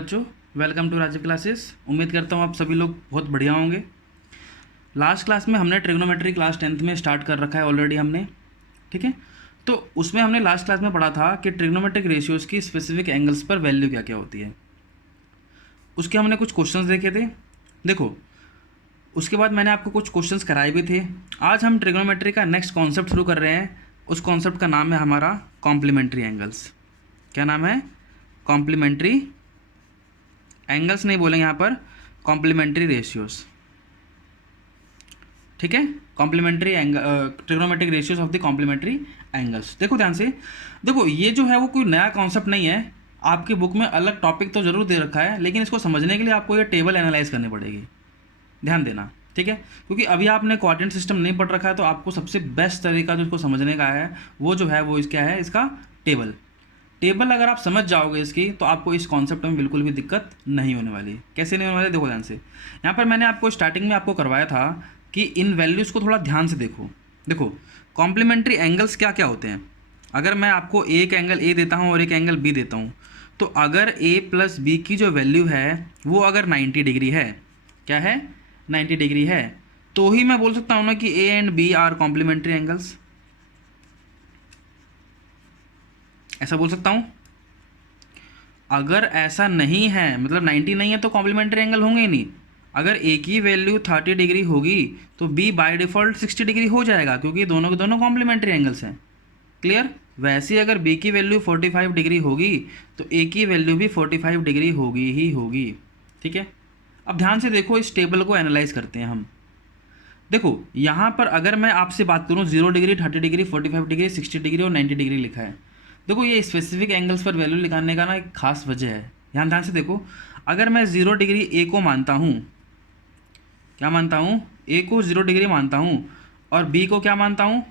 बच्चों, welcome to Rajiv classes. उम्मीद करता हूँ आप सभी लोग बहुत बढ़िया होंगे। लास्ट क्लास में हमने ट्रिग्नोमेट्री क्लास 10th में स्टार्ट कर रखा है ऑलरेडी हमने, ठीक है। तो उसमें हमने लास्ट क्लास में पढ़ा था कि ट्रिग्नोमेट्रिक रेशियोज़ की स्पेसिफिक एंगल्स पर वैल्यू क्या क्या होती है। उसके हमने कुछ क्वेश्चंस देखे थे। देखो, उसके बाद मैंने आपको कुछ क्वेश्चंस कराए भी थे। आज हम ट्रिग्नोमेट्री का नेक्स्ट कॉन्सेप्ट शुरू कर रहे हैं। उस कॉन्सेप्ट का नाम है हमारा कॉम्प्लीमेंट्री एंगल्स। क्या नाम है? कॉम्प्लीमेंट्री एंगल्स नहीं बोलेंगे यहाँ पर, कॉम्प्लीमेंट्री रेशियोज़, ठीक है। Complementary angle, trigonometric ratios of the complementary angles. देखो ध्यान से, देखो ये जो है वो कोई नया कॉन्सेप्ट नहीं है। आपकी बुक में अलग टॉपिक तो ज़रूर दे रखा है, लेकिन इसको समझने के लिए आपको ये टेबल एनालाइज करनी पड़ेगी। ध्यान देना, ठीक है। क्योंकि अभी आपने क्वाड्रेंट सिस्टम नहीं पढ़ रखा है, तो आपको सबसे बेस्ट तरीका जो इसको समझने का है वो जो है वो क्या है, इसका टेबल। टेबल अगर आप समझ जाओगे इसकी, तो आपको इस कॉन्सेप्ट में बिल्कुल भी दिक्कत नहीं होने वाली। कैसे नहीं होने वाली? देखो ध्यान से, यहाँ पर मैंने आपको स्टार्टिंग में आपको करवाया था कि इन वैल्यूज़ को थोड़ा ध्यान से देखो। देखो कॉम्प्लीमेंट्री एंगल्स क्या क्या होते हैं। अगर मैं आपको एक एंगल ए देता हूँ और एक एंगल बी देता हूँ, तो अगर ए प्लस बी की जो वैल्यू है वो अगर 90 डिग्री है, क्या है, 90 डिग्री है, तो ही मैं बोल सकता हूँ ना कि A and B are complementary angles. ऐसा बोल सकता हूँ। अगर ऐसा नहीं है, मतलब 90 नहीं है, तो कॉम्प्लीमेंट्री एंगल होंगे ही नहीं। अगर ए की वैल्यू 30 डिग्री होगी तो बी बाय डिफ़ॉल्ट 60 डिग्री हो जाएगा, क्योंकि दोनों के दोनों कॉम्प्लीमेंट्री एंगल्स हैं। क्लियर? वैसे ही अगर बी की वैल्यू 45 डिग्री होगी तो ए की वैल्यू भी 45 डिग्री होगी ही होगी, ठीक है। अब ध्यान से देखो, इस टेबल को एनालाइज करते हैं हम। देखो यहाँ पर अगर मैं आपसे बात करूँ, 0 डिग्री, 30 डिग्री, 45 डिग्री, 60 डिग्री और 90 डिग्री लिखा है। देखो ये स्पेसिफिक एंगल्स पर वैल्यू निकालने का ना एक खास वजह है। ध्यान से देखो, अगर मैं 0 डिग्री ए को मानता हूँ, क्या मानता हूँ, ए को 0 डिग्री मानता हूँ, और बी को क्या मानता हूँ,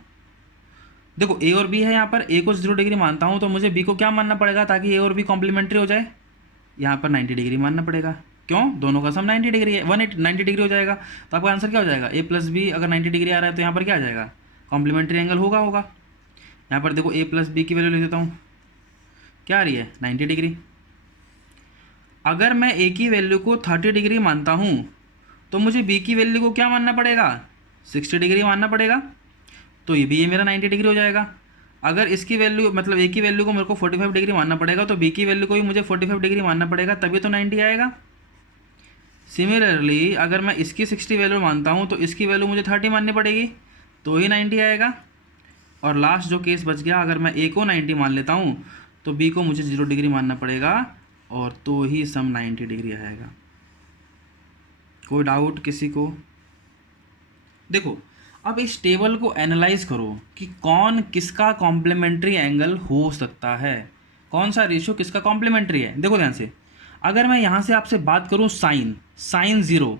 देखो ए और बी है यहाँ पर, ए को 0 डिग्री मानता हूँ, तो मुझे बी को क्या मानना पड़ेगा ताकि ए और बी कॉम्प्लीमेंट्री हो जाए? यहाँ पर 90 डिग्री मानना पड़ेगा। क्यों? दोनों का सम 90 डिग्री है, 90 डिग्री हो जाएगा। तो आपका आंसर क्या हो जाएगा? ए प्लस बी अगर 90 डिग्री आ रहा है तो यहाँ पर क्या आ जाएगा? कॉम्प्लीमेंट्री एंगल होगा। यहाँ पर देखो ए प्लस बी की वैल्यू लिख देता हूँ, क्या आ रही है? 90 डिग्री। अगर मैं ए की वैल्यू को 30 डिग्री मानता हूँ, तो मुझे बी की वैल्यू को क्या मानना पड़ेगा? 60 डिग्री मानना पड़ेगा। तो ये मेरा 90 डिग्री हो जाएगा। अगर इसकी वैल्यू, मतलब ए की वैल्यू को मेरे को 45 डिग्री मानना पड़ेगा, तो बी की वैल्यू को भी मुझे 45 डिग्री मानना पड़ेगा, तभी तो 90 आएगा। सिमिलरली अगर मैं इसकी 60 वैल्यू मानता हूँ, तो इसकी वैल्यू मुझे 30 माननी पड़ेगी, तो ही 90 आएगा। और लास्ट जो केस बच गया, अगर मैं ए को 90 मान लेता हूँ, तो बी को मुझे 0 डिग्री मानना पड़ेगा, और तो ही सम 90 डिग्री आएगा। कोई डाउट किसी को? देखो अब इस टेबल को एनालाइज करो कि कौन किसका कॉम्प्लीमेंट्री एंगल हो सकता है, कौन सा रेशियो किसका कॉम्प्लीमेंट्री है। देखो ध्यान से, अगर मैं यहाँ से आपसे बात करूँ साइन 0,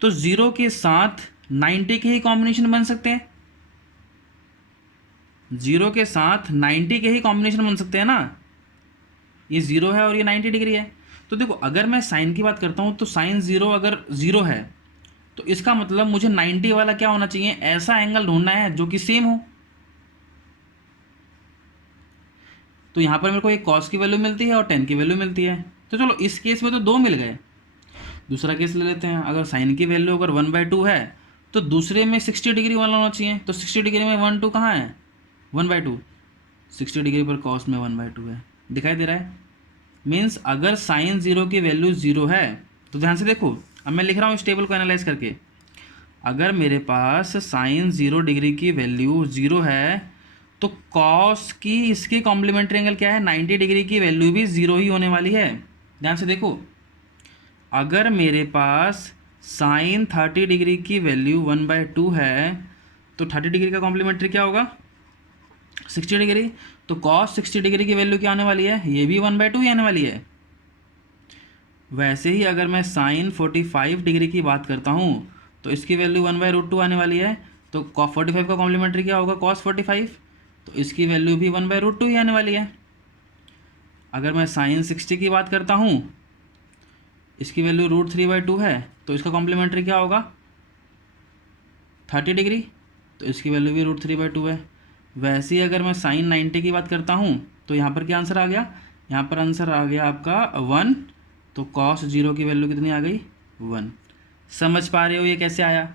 तो 0 के साथ 90 के ही कॉम्बिनेशन बन सकते हैं। 0 के साथ 90 के ही कॉम्बिनेशन बन सकते हैं ना। ये 0 है और ये 90 डिग्री है। तो देखो अगर मैं साइन की बात करता हूँ, तो साइन 0 अगर 0 है, तो इसका मतलब मुझे 90 वाला क्या होना चाहिए? ऐसा एंगल ढूंढना है जो कि सेम हो। तो यहाँ पर मेरे को एक कॉस की वैल्यू मिलती है और टेन की वैल्यू मिलती है। तो चलो इस केस में तो 2 मिल गए। दूसरा केस ले लेते हैं। अगर साइन की वैल्यू अगर 1/2 है, तो दूसरे में 60 डिग्री वाला होना चाहिए। तो 60 डिग्री में 1/2 कहाँ है? 1/2। 60 डिग्री पर कॉस में 1/2 है। दिखाई दे रहा है? मीन्स अगर साइन 0 की वैल्यू 0 है, तो ध्यान से देखो, अब मैं लिख रहा हूँ इस टेबल को एनालाइज करके। अगर मेरे पास साइन 0 डिग्री की वैल्यू 0 है, तो कॉस की इसकी कॉम्प्लीमेंट्री एंगल क्या है? 90 डिग्री की वैल्यू भी 0 ही होने वाली है। ध्यान से देखो, अगर मेरे पास साइन 30 डिग्री की वैल्यू 1/2 है, तो 30 डिग्री का कॉम्प्लीमेंट्री क्या होगा? 60 डिग्री। तो कॉस 60 डिग्री की वैल्यू क्या आने वाली है? ये भी 1/2 ही आने वाली है। वैसे ही अगर मैं साइन 45 डिग्री की बात करता हूँ, तो इसकी वैल्यू 1/√2 आने वाली है। तो 45 का कॉम्प्लीमेंट्री क्या होगा? कॉस 45। तो इसकी वैल्यू भी 1/√2 ही आने वाली है। अगर मैं साइन 60 की बात करता हूँ, इसकी वैल्यू √3/2 है, तो इसका कॉम्प्लीमेंट्री क्या होगा? 30 डिग्री। तो इसकी वैल्यू भी √3/2 है। वैसे ही अगर मैं साइन 90 की बात करता हूँ, तो यहाँ पर क्या आंसर आ गया? यहाँ पर आंसर आ गया आपका 1 तो cos 0 की वैल्यू कितनी आ गई 1। समझ पा रहे हो ये कैसे आया?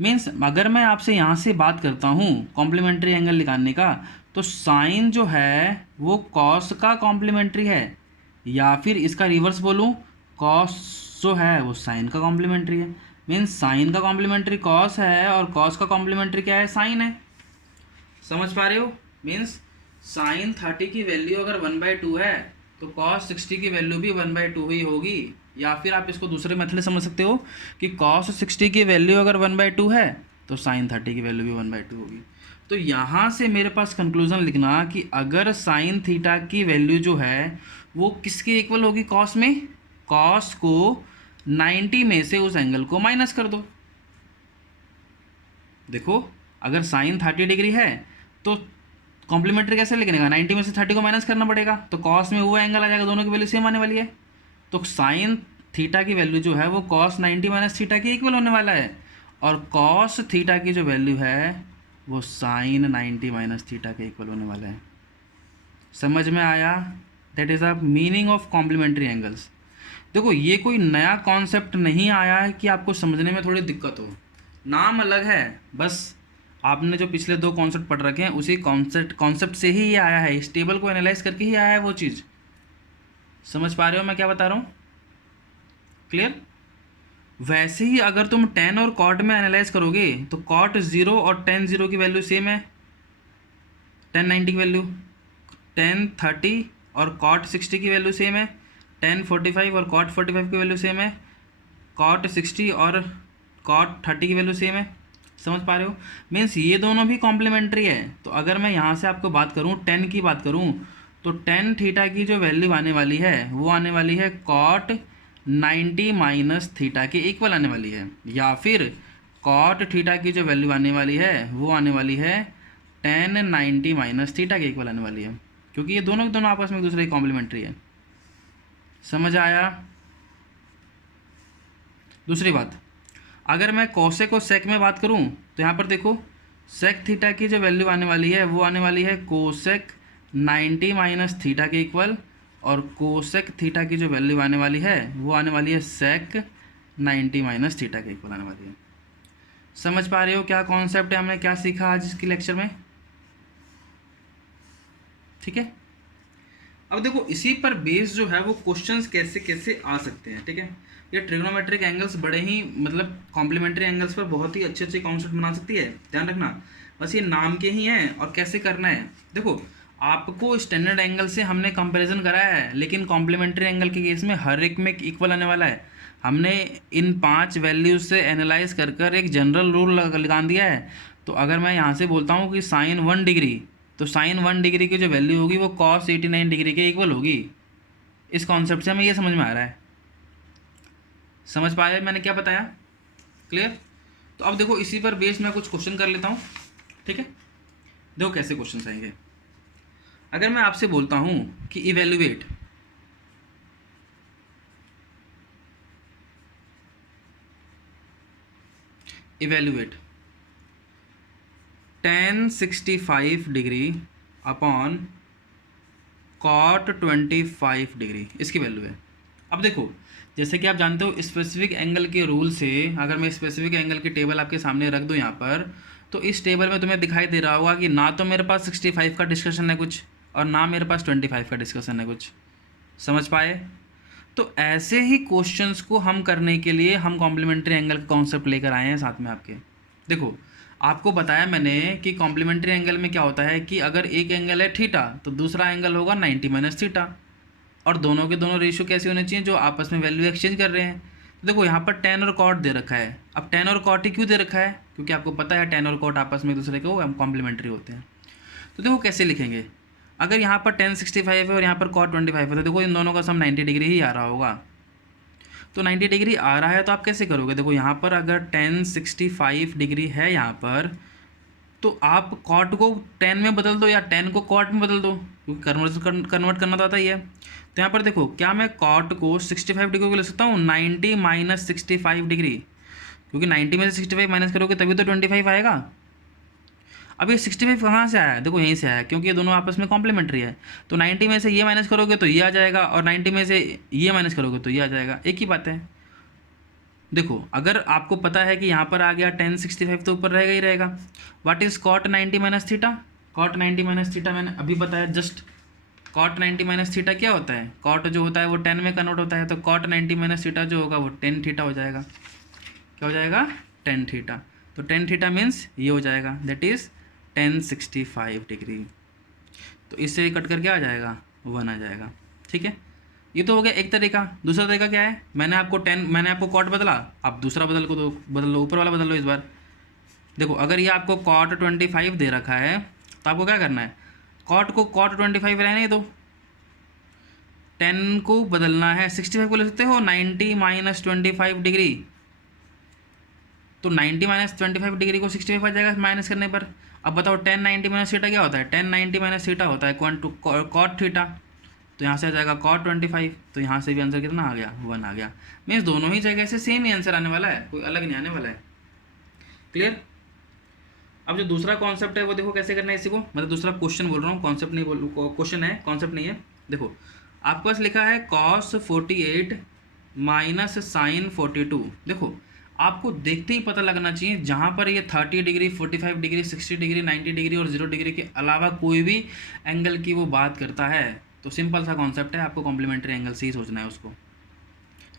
मीन्स अगर मैं आपसे यहाँ से बात करता हूँ कॉम्प्लीमेंट्री एंगल निकालने का, तो साइन जो है वो कॉस का कॉम्प्लीमेंट्री है, या फिर इसका रिवर्स बोलूँ, कॉस जो है वो साइन का कॉम्प्लीमेंट्री है। मीन्स साइन का कॉम्प्लीमेंट्री कॉस है और कॉस का कॉम्प्लीमेंट्री क्या है, साइन है। समझ पा रहे हो? मीन्स साइन 30 की वैल्यू अगर 1/2 है तो कॉस 60 की वैल्यू भी 1/2 ही होगी। या फिर आप इसको दूसरे मेथड से समझ सकते हो कि कॉस 60 की वैल्यू अगर 1/2 है तो साइन 30 की वैल्यू भी 1/2 होगी। तो यहाँ से मेरे पास कंक्लूजन लिखना कि अगर साइन थीटा की वैल्यू जो है वो किसके इक्वल होगी, कॉस में, कॉस को 90 में से उस एंगल को माइनस कर दो। देखो अगर साइन 30 डिग्री है तो कॉम्प्लीमेंट्री कैसे लिखने का, 90 में से 30 को माइनस करना पड़ेगा, तो कॉस में वो एंगल आ जाएगा, दोनों की वैल्यू सेम आने वाली है। तो साइन थीटा की वैल्यू जो है वो कॉस 90 माइनस थीटा के इक्वल होने वाला है, और कॉस थीटा की जो वैल्यू है वो साइन 90 माइनस थीटा के इक्वल होने वाला है। समझ में आया? That is the meaning of complementary angles. देखो ये कोई नया कॉन्सेप्ट नहीं आया है कि आपको समझने में थोड़ी दिक्कत हो, नाम अलग है, बस आपने जो पिछले 2 कॉन्सेप्ट पढ़ रखे हैं उसी कॉन्सेप्ट से ही ये आया है, इस टेबल को एनालाइज करके ही आया है वो चीज़। समझ पा रहे हो मैं क्या बता रहा हूँ? क्लियर? वैसे ही अगर तुम tan और cot में एनालाइज करोगे तो cot 0 और tan 0 की वैल्यू सेम है, tan 90 की वैल्यू, tan 30 और cot 60 की वैल्यू सेम है, tan 45 और cot 45 की वैल्यू सेम है, cot 60 और cot 30 की वैल्यू सेम है। समझ पा रहे हो? मीन्स ये दोनों भी कॉम्प्लीमेंट्री है। तो अगर मैं यहाँ से आपको बात करूँ, tan की बात करूँ, तो tan थीटा की जो वैल्यू आने वाली है वो आने वाली है cot 90 माइनस थीटा के इक्वल आने वाली है, या फिर cot थीटा की जो वैल्यू आने वाली है वो आने वाली है tan 90 माइनस थीटा के इक्वल आने वाली है, क्योंकि ये दोनों के दोनों आपस में एक दूसरे की कॉम्प्लीमेंट्री है। समझ आया? दूसरी बात, अगर मैं कोसेक और सेक में बात करूं तो यहाँ पर देखो सेक थीटा की जो वैल्यू आने वाली है वो आने वाली है कोसेक 90 माइनस थीटा के इक्वल, और कोसेक थीटा की जो वैल्यू आने वाली है वो आने वाली है सेक 90 माइनस थीटा के इक्वल आने वाली है। समझ पा रहे हो क्या कॉन्सेप्ट है, हमने क्या सीखा आज इसकी लेक्चर में? ठीक है। अब देखो इसी पर बेस जो है वो क्वेश्चंस कैसे कैसे आ सकते हैं। ठीक है, ये ट्रिग्नोमेट्रिक एंगल्स बड़े ही मतलब कॉम्प्लीमेंट्री एंगल्स पर बहुत ही अच्छे अच्छे कॉन्सेप्ट बना सकती है, ध्यान रखना। बस ये नाम के ही हैं और कैसे करना है। देखो आपको स्टैंडर्ड एंगल से हमने कंपैरिजन कराया है, लेकिन कॉम्प्लीमेंट्री एंगल के केस में हर एक में इक्वल आने वाला है। हमने इन 5 वैल्यूज से एनालाइज कर कर एक जनरल रूल लगा दिया है। तो अगर मैं यहाँ से बोलता हूँ कि साइन 1 डिग्री, तो साइन 1 डिग्री की जो वैल्यू होगी वो कॉस 89 डिग्री के इक्वल होगी। इस कॉन्सेप्ट से हमें ये समझ में आ रहा है। समझ पाया मैंने क्या बताया? क्लियर? तो अब देखो इसी पर बेस्ड मैं कुछ क्वेश्चन कर लेता हूँ। ठीक है, देखो कैसे क्वेश्चन आएंगे। अगर मैं आपसे बोलता हूँ कि evaluate tan 65 degree upon cot 25 degree, इसकी वैल्यू है। अब देखो जैसे कि आप जानते हो स्पेसिफिक एंगल के रूल से, अगर मैं स्पेसिफिक एंगल की टेबल आपके सामने रख दूं यहाँ पर, तो इस टेबल में तुम्हें दिखाई दे रहा होगा कि ना तो मेरे पास 65 का डिस्कशन है कुछ, और ना मेरे पास 25 का डिस्कशन है कुछ। समझ पाए? तो ऐसे ही क्वेश्चंस को हम करने के लिए हम कॉम्प्लीमेंट्री एंगल का कॉन्सेप्ट लेकर आए हैं साथ में आपके। देखो आपको बताया मैंने कि कॉम्प्लीमेंट्री एंगल में क्या होता है कि अगर एक एंगल है थीटा तो दूसरा एंगल होगा 90 माइनस थीटा, और दोनों के दोनों रेशियो कैसे होने चाहिए, जो आपस में वैल्यू एक्सचेंज कर रहे हैं। तो देखो यहाँ पर tan और cot दे रखा है। अब tan और cot ही क्यों दे रखा है? क्योंकि आपको पता है tan और cot आपस में एक दूसरे को कॉम्प्लीमेंट्री होते हैं। तो देखो कैसे लिखेंगे, अगर यहाँ पर tan 65 है और यहाँ पर cot 25 है, तो देखो इन दोनों का सम 90 डिग्री ही आ रहा होगा। तो 90 डिग्री आ रहा है तो आप कैसे करोगे? देखो यहाँ पर अगर tan 65 डिग्री है यहाँ पर, तो आप cot को tan में बदल दो या tan को cot में बदल दो, क्योंकि कन्वर्ट करना तो आता ही है। तो यहाँ पर देखो क्या मैं cot को 65 डिग्री को ले सकता हूँ 90 माइनस 65 डिग्री, क्योंकि 90 में से 65 माइनस करोगे तभी तो 25 आएगा। अब ये 65 कहाँ से आया, देखो यहीं से आया, क्योंकि ये दोनों आपस में कॉम्प्लीमेंट्री है। तो 90 में से ये माइनस करोगे तो ये आ जाएगा, और 90 में से ये माइनस करोगे तो ये आ जाएगा, एक ही बात है। देखो अगर आपको पता है कि यहाँ पर आ गया 1065 तो ऊपर रहेगा ही रहेगा। What is cot 90 minus theta, cot 90 minus theta मैंने अभी बताया जस्ट। कॉट 90 माइनस थीटा क्या होता है, कॉट जो होता है वो 10 में कन्वर्ट होता है, तो कॉट 90 माइनस थीटा जो होगा वो 10 थीटा हो जाएगा। क्या हो जाएगा, 10 थीटा। तो 10 थीटा मीन्स ये हो जाएगा, दैट इज़ 1065 डिग्री। तो इससे कट करके आ जाएगा 1 आ जाएगा, ठीक है। ये तो हो गया एक तरीका। दूसरा तरीका क्या है, मैंने आपको कॉट बदला, आप दूसरा बदल लो, ऊपर वाला बदल लो इस बार। देखो अगर ये आपको कॉट 25 दे रखा है तो आपको क्या करना है, कॉट को कॉट 25 रहने दो, 10 को बदलना है 65 को ले सकते हो 90 माइनस 25 डिग्री। तो 90 माइनस 25 डिग्री को 65 आ जाएगा माइनस करने पर। अब बताओ 10 90 माइनस थीटा क्या होता है, 10 90 माइनस थीटा होता है कॉट थीटा। तो यहाँ से आ जाएगा कॉट 25, तो यहाँ से भी आंसर कितना आ गया, 1 आ गया। मीन्स दोनों ही जगह से सेम ही आंसर आने वाला है, कोई अलग नहीं आने वाला है। क्लियर। अब जो दूसरा कॉन्सेप्ट है वो देखो कैसे करना है इसी को, मतलब दूसरा क्वेश्चन बोल रहा हूँ, कॉन्सेप्ट नहीं बोल, क्वेश्चन है, कॉन्सेप्ट नहीं है। देखो आपके पास लिखा है कॉस 48 माइनस साइन 42। देखो आपको देखते ही पता लगना चाहिए जहाँ पर ये 30 डिग्री 45 डिग्री 60 डिग्री 90 डिग्री और 0 डिग्री के अलावा कोई भी एंगल की वो बात करता है, तो सिंपल सा कॉन्सेप्ट है, आपको कॉम्प्लीमेंट्री एंगल से ही सोचना है उसको,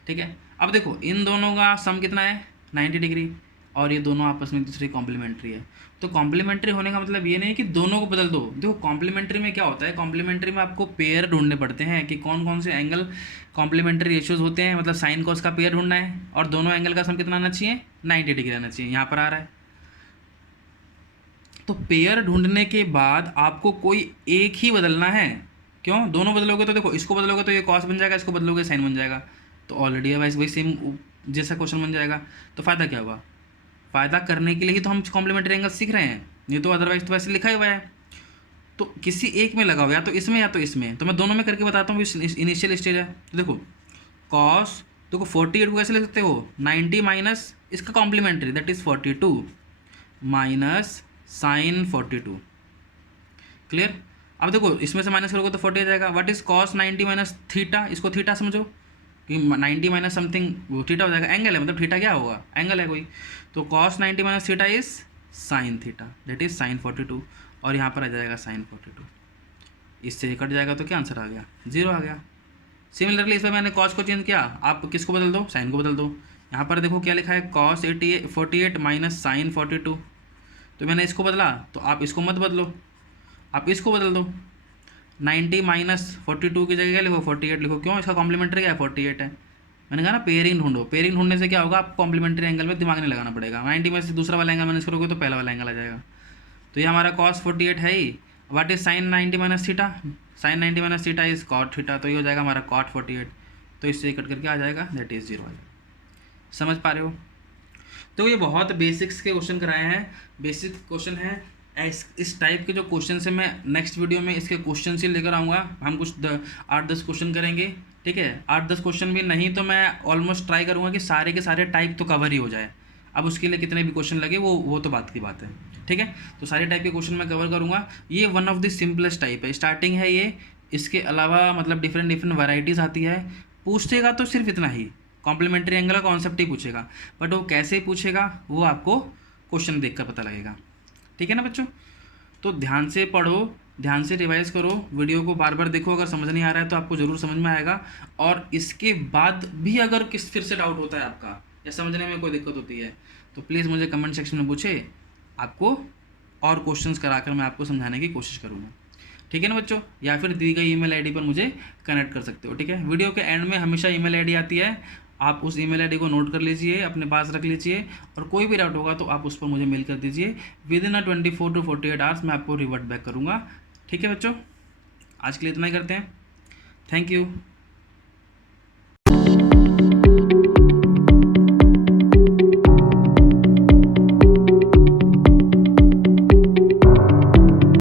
ठीक है। अब देखो इन दोनों का सम कितना है 90 डिग्री, और ये दोनों आपस में एक दूसरे कॉम्प्लीमेंट्री है। तो कॉम्प्लीमेंट्री होने का मतलब ये नहीं कि दोनों को बदल दो। देखो कॉम्प्लीमेंट्री में क्या होता है, कॉम्प्लीमेंट्री में आपको पेयर ढूंढने पड़ते हैं कि कौन कौन से एंगल कॉम्प्लीमेंट्री रेशियोज होते हैं, मतलब साइन कॉस का पेयर ढूंढना है, और दोनों एंगल का सम कितना आना चाहिए 90 डिग्री आना चाहिए, यहाँ पर आ रहा है। तो पेयर ढूंढने के बाद आपको कोई एक ही बदलना है, क्यों, दोनों बदलोगे तो देखो इसको बदलोगे तो ये कॉस बन जाएगा, इसको बदलोगे साइन बन जाएगा, तो ऑलरेडी वही सेम जैसा क्वेश्चन बन जाएगा। तो फ़ायदा क्या हुआ, फ़ायदा करने के लिए ही तो हम कॉम्प्लीमेंट्री एंगल सीख रहे हैं, नहीं तो अदरवाइज तो वैसे लिखा ही हुआ है। तो किसी एक में लगाओ, या तो इसमें या तो इसमें, तो मैं दोनों में करके बताता हूँ, इनिशियल स्टेज है। तो देखो कॉस, देखो 48 को कैसे लिख सकते हो 90 माइनस इसका complementary that is 42 minus sine 42। Clear. अब देखो इसमें से माइनस करोगे तो 40 आ जाएगा। What is cos 90 minus theta, इसको थीटा समझो कि 90 माइनस समथिंग वो थीटा हो जाएगा, एंगल है, मतलब थीटा क्या होगा, एंगल है कोई। तो cos 90 minus theta is sine theta, that is sine 42, और यहाँ पर आ जाएगा साइन 42। इससे कट जाएगा तो क्या आंसर आ गया, 0 आ गया। सिमिलरली इसमें मैंने कॉस को चेंज किया, आप किसको बदल दो, साइन को बदल दो। यहाँ पर देखो क्या लिखा है कॉस 48 माइनस साइन 42, तो मैंने इसको बदला, तो आप इसको मत बदलो, आप इसको बदल दो। 90 माइनस 42 की जगह क्या लिखो 48 लिखो, क्यों, इसका कॉम्प्लीमेंट्री क्या है 48 है। मैंने कहा ना पेयरिंग ढूंढो, पेयरिंग ढूंढने से क्या होगा, आपको कॉम्प्लीमेंट्री एंगल में दिमाग नहीं लगाना पड़ेगा। 90 में से दूसरा वाला एंगल माइनस करोगे तो पहला वाला एंगल आ जाएगा। तो ये हमारा कॉस 48 है ही। What is sine 90 minus theta, sine 90 minus theta is cot theta, तो ये हो जाएगा हमारा कॉट 48, तो इससे कट करके आ जाएगा दैट इज़ 0 आ जाएगा। समझ पा रहे हो। तो ये बहुत बेसिक्स के क्वेश्चन कराए हैं, बेसिक क्वेश्चन है। इस टाइप के जो क्वेश्चन है मैं नेक्स्ट वीडियो में इसके क्वेश्चन ही लेकर आऊँगा। हम कुछ 8-10 क्वेश्चन करेंगे, ठीक है। 8-10 क्वेश्चन भी नहीं तो मैं ऑलमोस्ट ट्राई करूँगा कि सारे के सारे टाइप तो कवर ही हो जाए। अब उसके लिए कितने भी क्वेश्चन लगे वो तो बात की बात है, ठीक है। तो सारे टाइप के क्वेश्चन मैं कवर करूँगा। ये one of the simplest type है, स्टार्टिंग है ये। इसके अलावा मतलब डिफरेंट वैराइटीज़ आती है। पूछेगा तो सिर्फ इतना ही, कॉम्प्लीमेंट्री एंगल का कॉन्सेप्ट ही पूछेगा, बट वो कैसे पूछेगा वो आपको क्वेश्चन देखकर पता लगेगा, ठीक है ना बच्चों। तो ध्यान से पढ़ो, ध्यान से रिवाइज करो, वीडियो को बार बार देखो। अगर समझ नहीं आ रहा है तो आपको ज़रूर समझ में आएगा। और इसके बाद भी अगर फिर से डाउट होता है आपका या समझने में कोई दिक्कत होती है तो प्लीज़ मुझे कमेंट सेक्शन में पूछे, आपको और क्वेश्चंस कराकर मैं आपको समझाने की कोशिश करूँगा, ठीक है ना बच्चों। या फिर दी गई ईमेल आईडी पर मुझे कनेक्ट कर सकते हो, ठीक है। वीडियो के एंड में हमेशा ईमेल आईडी आती है, आप उस ईमेल आईडी को नोट कर लीजिए, अपने पास रख लीजिए, और कोई भी डाउट होगा तो आप उस पर मुझे मेल कर दीजिए। विदिन 24 to 48 आवर्स मैं आपको रिवर्ट बैक करूँगा, ठीक है बच्चों। आज के लिए इतना ही करते हैं, थैंक यू।